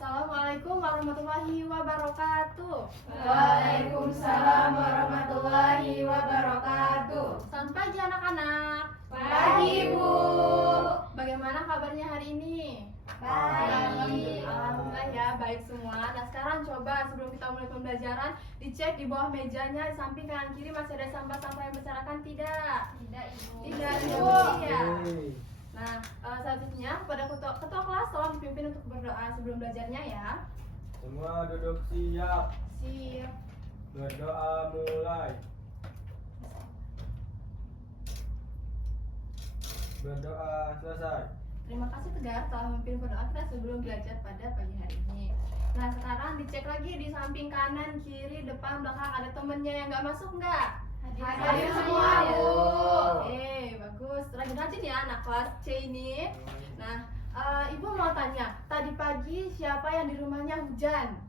Assalamualaikum warahmatullahi wabarakatuh. Waalaikumsalam warahmatullahi wabarakatuh. Selamat pagi anak-anak. Pagi, Bu. Bagaimana kabarnya hari ini? Baik. Alhamdulillah ya, baik semua. Nah sekarang coba sebelum kita mulai pembelajaran, dicek di bawah mejanya, di samping kanan kiri masih ada sampah-sampah yang berserakan tidak? Tidak, Ibu. Tidak, Ibu. Iya. Nah, selanjutnya kepada ketua kelas tolong dipimpin untuk berdoa sebelum belajarnya ya. Semua duduk siap. Siap. Berdoa mulai. Berdoa selesai. Terima kasih Tegar telah memimpin berdoa kita sebelum belajar pada pagi hari ini. Nah sekarang dicek lagi di samping kanan, kiri, depan, belakang ada temennya yang nggak masuk nggak? Hadir semua, Bu. Oke, bagus. Rajin-rajin ya anak kelas C ini. Nah, Ibu mau tanya, tadi pagi siapa yang di rumahnya hujan?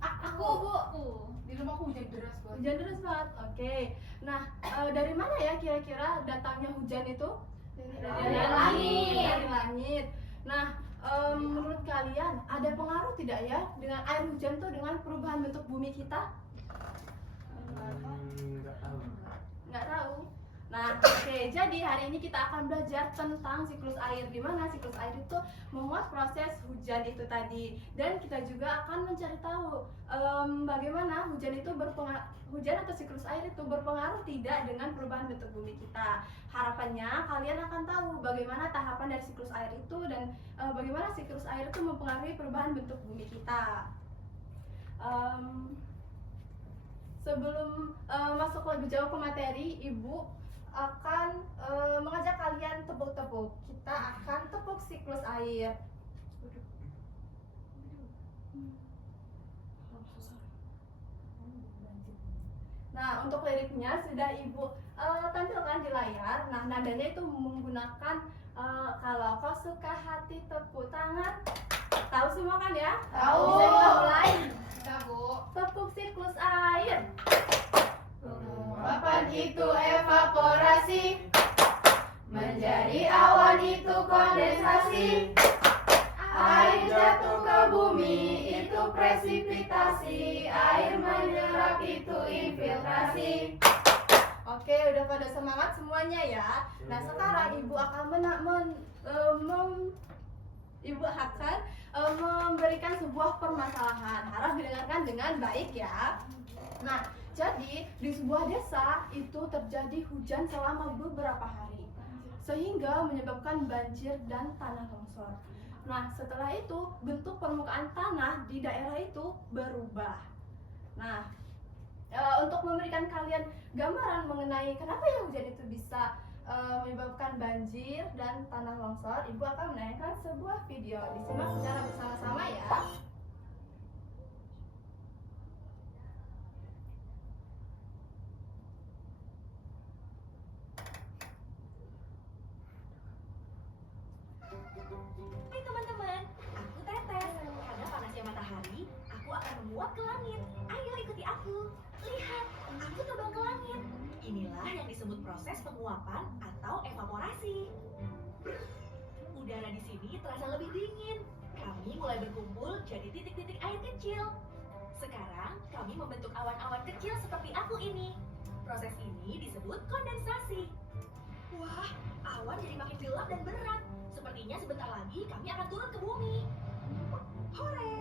Aku, Bu. Di rumahku hujan deras, Bu. Hujan deras banget. Oke. Nah, dari mana ya kira-kira datangnya hujan itu? Dari langit. Dari langit. Nah, menurut kalian ada pengaruh tidak ya dengan air hujan tuh dengan perubahan bentuk bumi kita? Nggak tahu. Nggak tahu. Nah, oke, jadi hari ini kita akan belajar tentang siklus air, di mana siklus air itu memuat proses hujan itu tadi, dan kita juga akan mencari tahu bagaimana hujan itu hujan atau siklus air itu berpengaruh tidak dengan perubahan bentuk bumi kita. Harapannya kalian akan tahu bagaimana tahapan dari siklus air itu dan bagaimana siklus air itu mempengaruhi perubahan bentuk bumi kita. Sebelum masuk lebih jauh ke materi, Ibu akan mengajak kalian tepuk-tepuk. Kita akan tepuk siklus air. Nah, untuk liriknya sudah Ibu tampilkan di layar. Nah, nadanya itu menggunakan kalau kau suka hati tepuk tangan. Tahu semua kan ya? Tahu. Bisa kita mulai? Bisa, Bu. Tepuk siklus air. Penguapan itu evaporasi, menjadi awan itu kondensasi. Air jatuh ke bumi itu presipitasi, air menyerap itu infiltrasi. Oke, udah pada semangat semuanya ya. Nah, sekarang Ibu akan memberikan sebuah permasalahan. Harap didengarkan dengan baik ya. Nah, jadi di sebuah desa itu terjadi hujan selama beberapa hari, sehingga menyebabkan banjir dan tanah longsor. Nah, setelah itu bentuk permukaan tanah di daerah itu berubah. Nah, untuk memberikan kalian gambaran mengenai kenapa ya hujan itu bisa menyebabkan banjir dan tanah longsor, Ibu akan menayangkan sebuah video. Disimak secara bersama-sama ya. Hai teman-teman, aku Tetes. Karena panasnya matahari, aku akan menguap ke langit. Ayo ikuti aku. Lihat, aku terbang ke langit. Inilah yang disebut proses penguapan atau evaporasi. Udara di sini terasa lebih dingin. Kami mulai berkumpul jadi titik-titik air kecil. Sekarang kami membentuk awan-awan kecil seperti aku ini. Proses ini disebut kondensasi. Wah, awan jadi makin gelap dan berat. Sepertinya sebentar lagi kami akan turun ke bumi. Hore!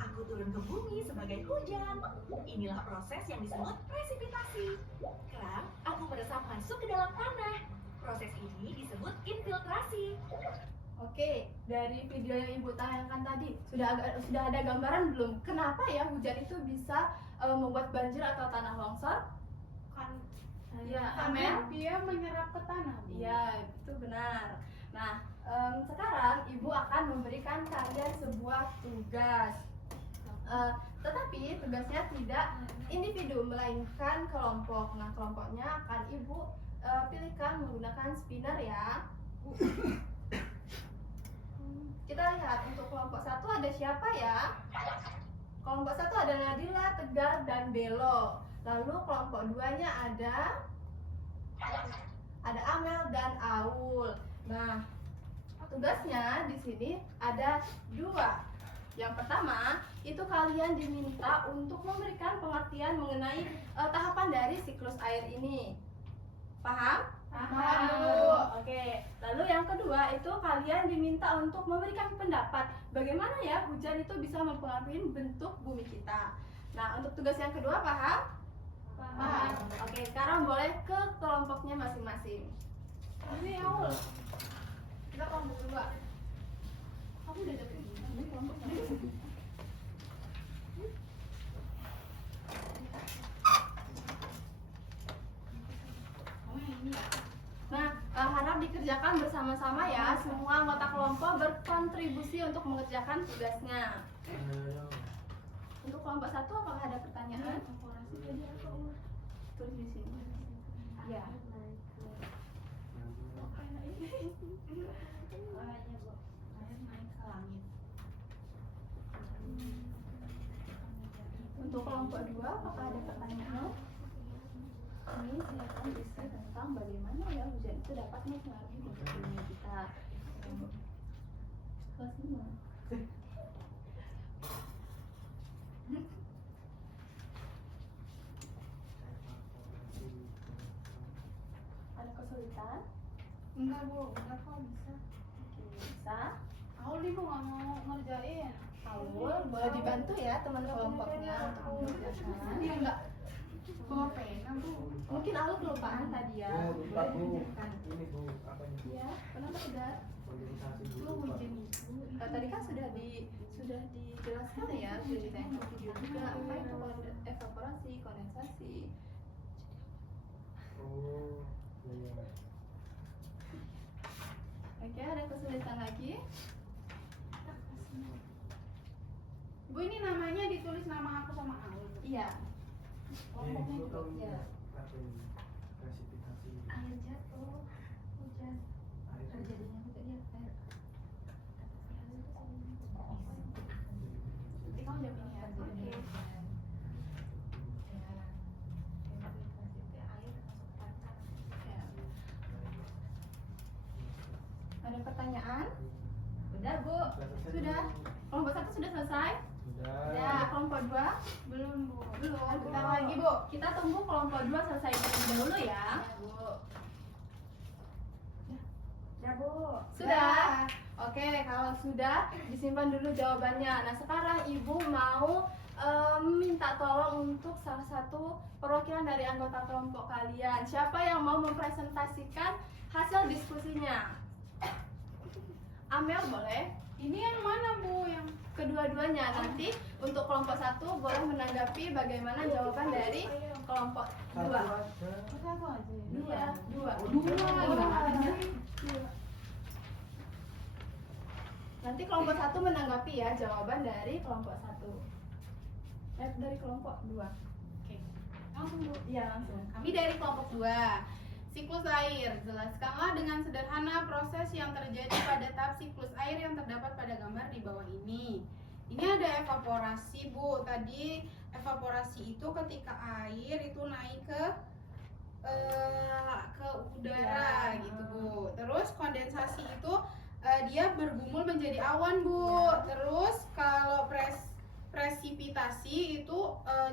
Aku turun ke bumi sebagai hujan. Inilah proses yang disebut presipitasi. Sekarang aku meresap masuk ke dalam tanah. Proses ini disebut infiltrasi. Oke, dari video yang Ibu tayangkan tadi sudah ada gambaran belum? Kenapa ya hujan itu bisa membuat banjir atau tanah longsor? Ya, Karena dia menyerap ke tanah, Bu. Iya, itu benar. Nah, sekarang Ibu akan memberikan kalian sebuah tugas. Tetapi tugasnya tidak individu, melainkan kelompok. Nah, kelompoknya akan Ibu pilihkan menggunakan spinner ya. Kita lihat untuk kelompok satu ada siapa ya? Kelompok satu ada Nadila, Tegar, dan Belo. Lalu kelompok duanya ada Amel dan Aul. Nah, tugasnya di sini ada dua. Yang pertama, itu kalian diminta untuk memberikan pengertian mengenai tahapan dari siklus air ini. Paham? Paham, Bu. Oke. Lalu yang kedua, itu kalian diminta untuk memberikan pendapat bagaimana ya hujan itu bisa mempengaruhi bentuk bumi kita. Nah, untuk tugas yang kedua paham? Paham. Oke, sekarang boleh ke kelompoknya masing-masing. Ini Aul. Kita kelompok 2. Kamu udah dapet ini kelompoknya. Kamu yang ini ya? Nah, harap dikerjakan bersama-sama ya. Semua anggota kelompok berkontribusi untuk mengerjakan tugasnya. Untuk kelompok 1 apakah ada pertanyaan? Tulis di sini. Ya. Untuk kelompok 2 apakah ada pertanyaan? Ini silakan isi tentang bagaimana ya hujan itu dapat mempengaruhi bentuk bumi kita. Kelas 5. Ada kesulitan? Enggak, Bu. Enggak kok bisa. Oke, bisa. Aul nih, Bu, nggak mau ngerjain. Aul, boleh dibantu ya teman kelompoknya untuk mengerjakan. Dia enggak bawa pena, Bu. Mungkin Aul kelupaan tadi ya. Bu, lupa Boleh Bu. dikerjakan. Ini Bu, apanya? Iya, kenapa tidak? Organisasi Bu. Lu lupa. hujan itu. Tadi kan sudah dijelaskan ya, sudah ditayangkan video juga apa itu evaporasi, kondensasi. Oh, iya. Oke, ada kesulitan lagi? Bu, ini namanya ditulis nama aku sama Aul. Iya. Kelompoknya Bu, juga. tahu Iya. apa ini? Klasifikasi Air jatuh, hujan. air. Terjadinya hujan ya, air. Nanti kamu jawab ini ya. Oke. Ya. Ada pertanyaan? Udah, Bu. Sudah. Kelompok 1 sudah selesai? Sudah. Ya, kelompok 2 Belum, Bu. belum. Bentar lagi, Bu. Kita tunggu kelompok 2 selesai terlebih dahulu ya. Bu. Ya, Bu. Sudah. Oke, kalau sudah disimpan dulu jawabannya. Nah, sekarang Ibu mau minta tolong untuk salah satu perwakilan dari anggota kelompok kalian. Siapa yang mau mempresentasikan hasil diskusinya? Amel boleh? Ini yang mana, Bu? Yang Kedua-duanya. Nanti untuk kelompok 1 boleh menanggapi bagaimana jawaban dari kelompok 2. satu aja Dua. ya? Dua. Dua. Nanti kelompok 1 menanggapi ya jawaban dari kelompok 1. Dari kelompok 2. Oke. Langsung, Bu. Iya, langsung. Kami dari kelompok 2. Siklus air. Jelaskanlah dengan sederhana proses yang terjadi pada tahap siklus air yang terdapat pada gambar di bawah ini. Ini ada evaporasi, Bu. Tadi evaporasi itu ketika air itu naik ke udara Ya. gitu, Bu. Terus kondensasi itu dia bergumul menjadi awan, Bu. Terus kalau presipitasi itu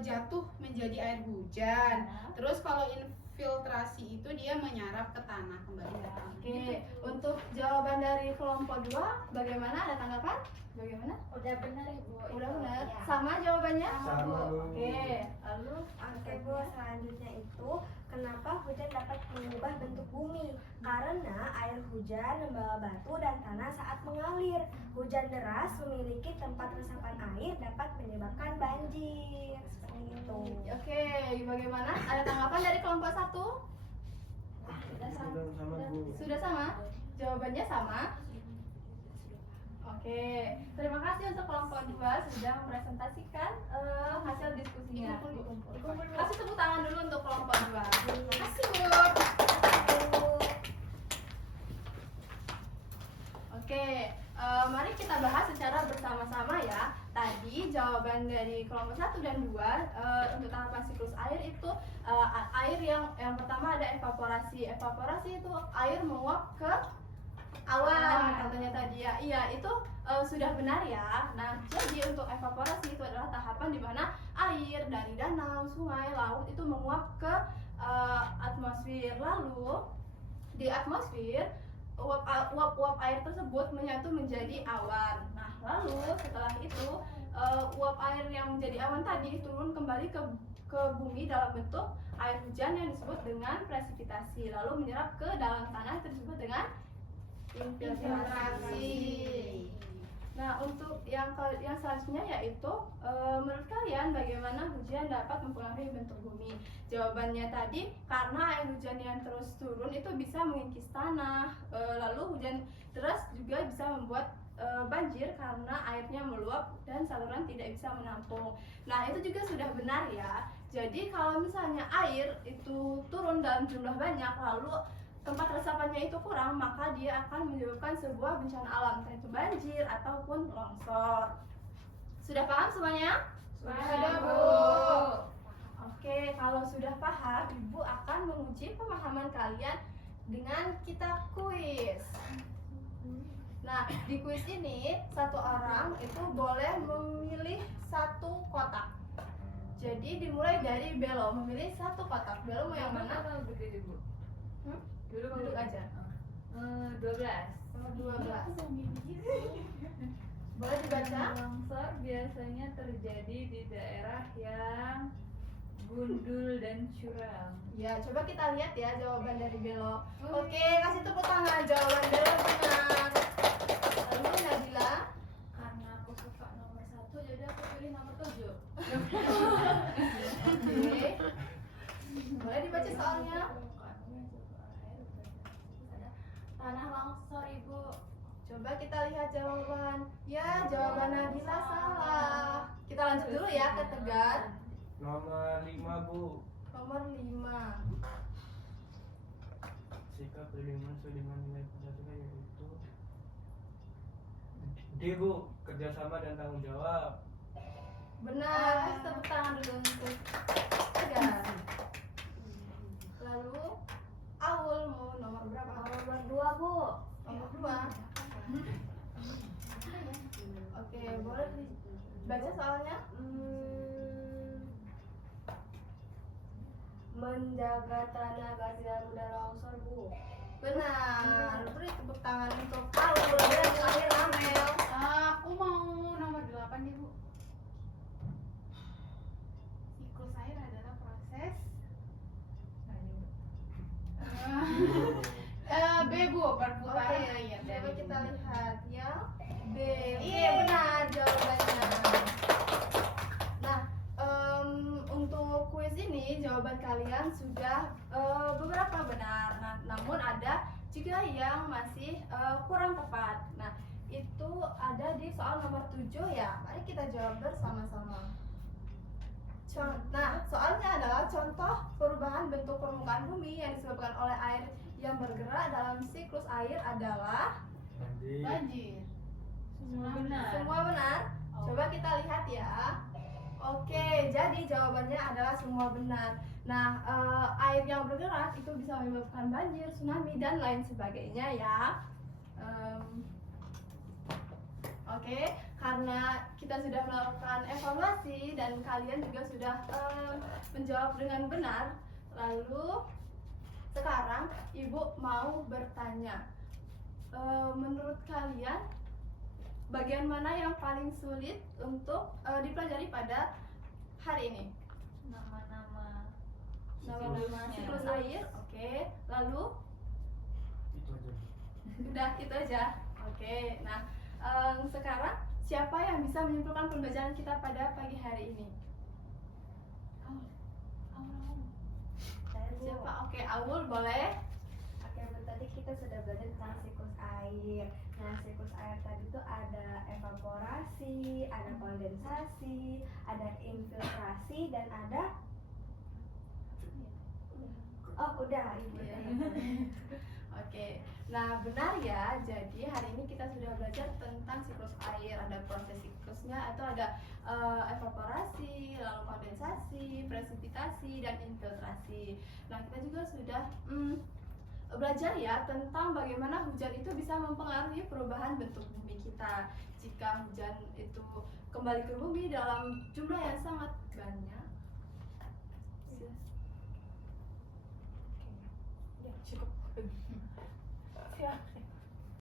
jatuh menjadi air hujan. Terus kalau infiltrasi itu dia menyerap ke tanah kembali ke tanah. Oke, untuk jawaban dari kelompok 2 bagaimana? Ada tanggapan? Bagaimana? Udah benar Ibu. Udah itu. benar. Ya. Sama jawabannya? Sama, Bu. Oke, lalu Oke Bu, selanjutnya itu kenapa hujan dapat mengubah bentuk bumi? Karena air hujan membawa batu dan tanah saat mengalir. Hujan deras memiliki tempat resapan air dapat menyebabkan banjir. Seperti itu. Oke, bagaimana? Ada tanggapan dari kelompok 1? Sudah sama Bu. Sudah sama? Jawabannya sama? Oke, terima kasih untuk kelompok 2 sudah mempresentasikan hasil diskusinya. Kasih tepuk tangan dulu untuk kelompok 2. Kasih, Bu. Oke, mari kita bahas secara bersama-sama ya. Tadi jawaban dari kelompok 1 dan 2 untuk tahapan siklus air itu air yang pertama ada evaporasi. Evaporasi itu air menguap ke awan katanya tadi ya. Iya, itu sudah benar ya. Nah, jadi untuk evaporasi itu adalah tahapan di mana air dari danau, sungai, laut itu menguap ke atmosfer. Lalu di atmosfer uap air tersebut menyatu menjadi awan. Nah, lalu setelah itu uap air yang menjadi awan tadi turun kembali ke bumi dalam bentuk air hujan yang disebut dengan presipitasi, lalu menyerap ke dalam tanah itu disebut dengan infiltrasi. Nah, untuk yang selanjutnya yaitu menurut kalian bagaimana hujan dapat mempengaruhi bentuk bumi? Jawabannya tadi karena air hujan yang terus turun itu bisa mengikis tanah, lalu hujan deras juga bisa membuat banjir karena airnya meluap dan saluran tidak bisa menampung. Nah, itu juga sudah benar ya. Jadi kalau misalnya air itu turun dalam jumlah banyak lalu tempat resapannya itu kurang, maka dia akan menyebabkan sebuah bencana alam, entah itu banjir ataupun longsor. Sudah paham semuanya? Sudah, Bu. Oke, kalau sudah paham, Ibu akan menguji pemahaman kalian dengan kita kuis. Nah, di kuis ini satu orang itu boleh memilih satu kotak. Jadi dimulai dari Belo, memilih satu kotak. Belo mau yang mana? Berdiri, Bu. Duduk aja. 12. Nomor 12. Boleh dibaca? Longsor biasanya terjadi di daerah yang gundul dan curam. Ya, coba kita lihat ya jawaban dari Belo. Oke, kasih tepuk tangan, jawaban Belo benar. Lalu Nabila, Karena aku suka nomor 1, jadi aku pilih nomor 7. oke. Boleh dibaca soalnya? Tanah longsor, Ibu. Coba kita lihat jawaban. Ya, jawaban Nabila salah. Kita lanjut dulu ya ke Tegar. Nomor 5, Bu. Nomor 5. Sikap perlindungan sesuai dengan nilai Pancasila yaitu D, Bu. Kerjasama dan tanggung jawab. Benar, kasih tepuk tangan dulu untuk Tegar. Lalu Aul mau nomor berapa? Nomor 2, Bu. Nomor 2. Oke, boleh dibaca soalnya? Menjaga tanah agar tidak mudah longsor, Bu. Benar. Beri tepuk tangan untuk Aul dan terakhir Amel. Aku mau nomor 8 nih, Bu. Siklus air adalah proses B, Bu, perputaran Oke, air. coba kita lihat ya. B. Oke, Iya. benar jawabannya. Nah, untuk kuis ini jawaban kalian sudah beberapa benar. Nah, namun ada juga yang masih kurang tepat. Nah, itu ada di soal nomor 7 ya. Mari kita jawab bersama-sama. Nah, soalnya adalah contoh perubahan bentuk permukaan bumi yang disebabkan oleh air yang bergerak dalam siklus air adalah Banjir. Semua benar. semua benar. Coba kita lihat ya. Oke, jadi jawabannya adalah semua benar. Nah, air yang bergerak itu bisa menyebabkan banjir, tsunami, dan lain sebagainya ya. Oke, karena kita sudah melakukan evaluasi dan kalian juga sudah menjawab dengan benar. Lalu sekarang Ibu mau bertanya, menurut kalian bagian mana yang paling sulit untuk dipelajari pada hari ini? Nama-nama Nama-nama siklus air, oke. Lalu Itu aja. udah itu aja. Oke, nah sekarang siapa yang bisa menyimpulkan pembelajaran kita pada pagi hari ini? Saya, Bu. Siapa? Oke, Aul boleh. Oke, Bu, tadi kita sudah belajar tentang siklus air. Nah, siklus air tadi tuh ada evaporasi, ada kondensasi, ada infiltrasi, dan ada udah Ibu. Iya. Oke, nah benar ya. Jadi hari ini kita sudah belajar tentang siklus air. Ada proses siklusnya, atau ada evaporasi, lalu kondensasi, presipitasi, dan infiltrasi. Nah kita juga sudah belajar ya tentang bagaimana hujan itu bisa mempengaruhi perubahan bentuk bumi kita. Jika hujan itu kembali ke bumi dalam jumlah yang sangat banyak,